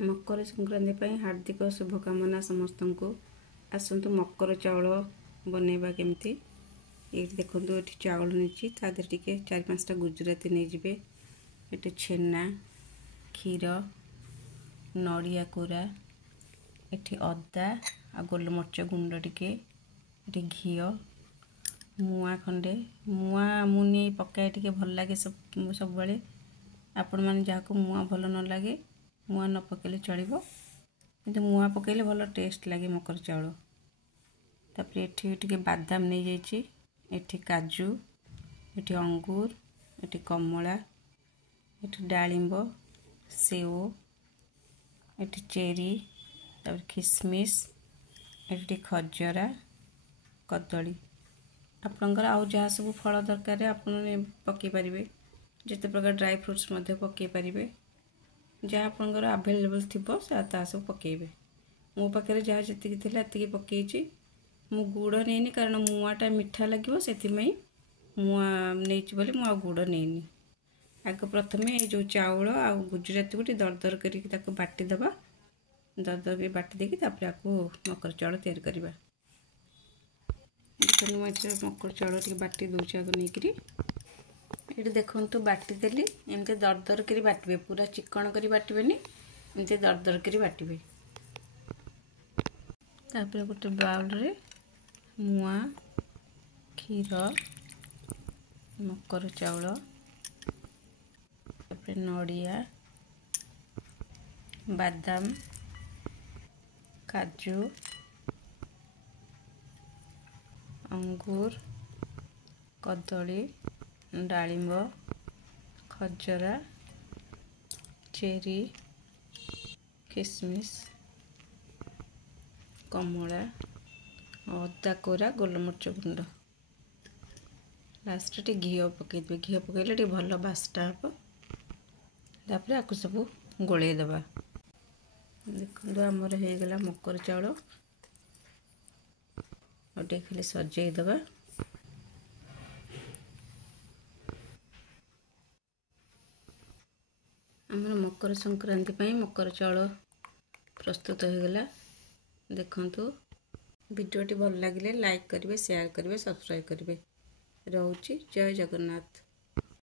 मकर संक्रांति हार्दिक शुभकामना समस्त को। आसतु मकर चाउल बनैबा केमती। ये देखो ये चाउल नहीं तादेह टे 4-5टा गुजराती नहीं जाए। ये छेना क्षीर नड़िया कोरा ये अदा आ गोलमरिच गुंड टिके ये घी मुआ खंडे मुआ मुनि पकाए टे भल लगे सब बेले। आपण मैंने जहाँ मुआ भल न लगे मुआ न पकेले चलो किंतु मुआ पकेले भल टेस्ट लगे मकर चाउल। तापर ये बादाम नहीं जाइए ये काजू ये अंगूर ये कमला ये डालिंब सेव ये चेरी तापर किसमिस ये खजरा कदली आपणकर आउ जहाँ सब फल दरकार आप पकई पारे जिते प्रकार ड्राई फ्रूट्स पकई पारे जहाँ आपंकर आभेलेबल थी सब पकेबे। मो पाखे जहाँ जी थी पकई मु गुड़ नहीं कारण मुआटा मीठा लगे से मुआ नहीं बोले मुआ गुड़ नहीं। आग प्रथम ये जो चाउल आ गुजराती को दरदर कर बाटीदबा दरदर कर बाटी देकी आपको मकर चाउल तैयार करवा। मकर चाउल टे बाटी दूचे आग नहीं ये देखो बाटी देली एमती दरदर कर बाटे पूरा चिकन कर बाटबेनी एमती दरदर कर बाटे। तापर गोटे बाउल रे मुआ क्षीर मकर चाउल तापर नड़िया बादाम काजू अंगूर कदली डालिंब खजरा चेरी किसमिस कमला अदा कोरा गोलमरिच गुंड लास्ट टे घी पकईदे। घी पकईले भल बासटा हे तापर आपको सब गोलैदबा। देखो आमर हो गला मकर चाउल और खाली सजईदबा। आमर मकर संक्रांति मकर चाउल प्रस्तुत हो गला। देखंतु वीडियोटी भल लगे लाइक करेंगे शेयर करेंगे सब्सक्राइब करेंगे। रोची जय जगन्नाथ।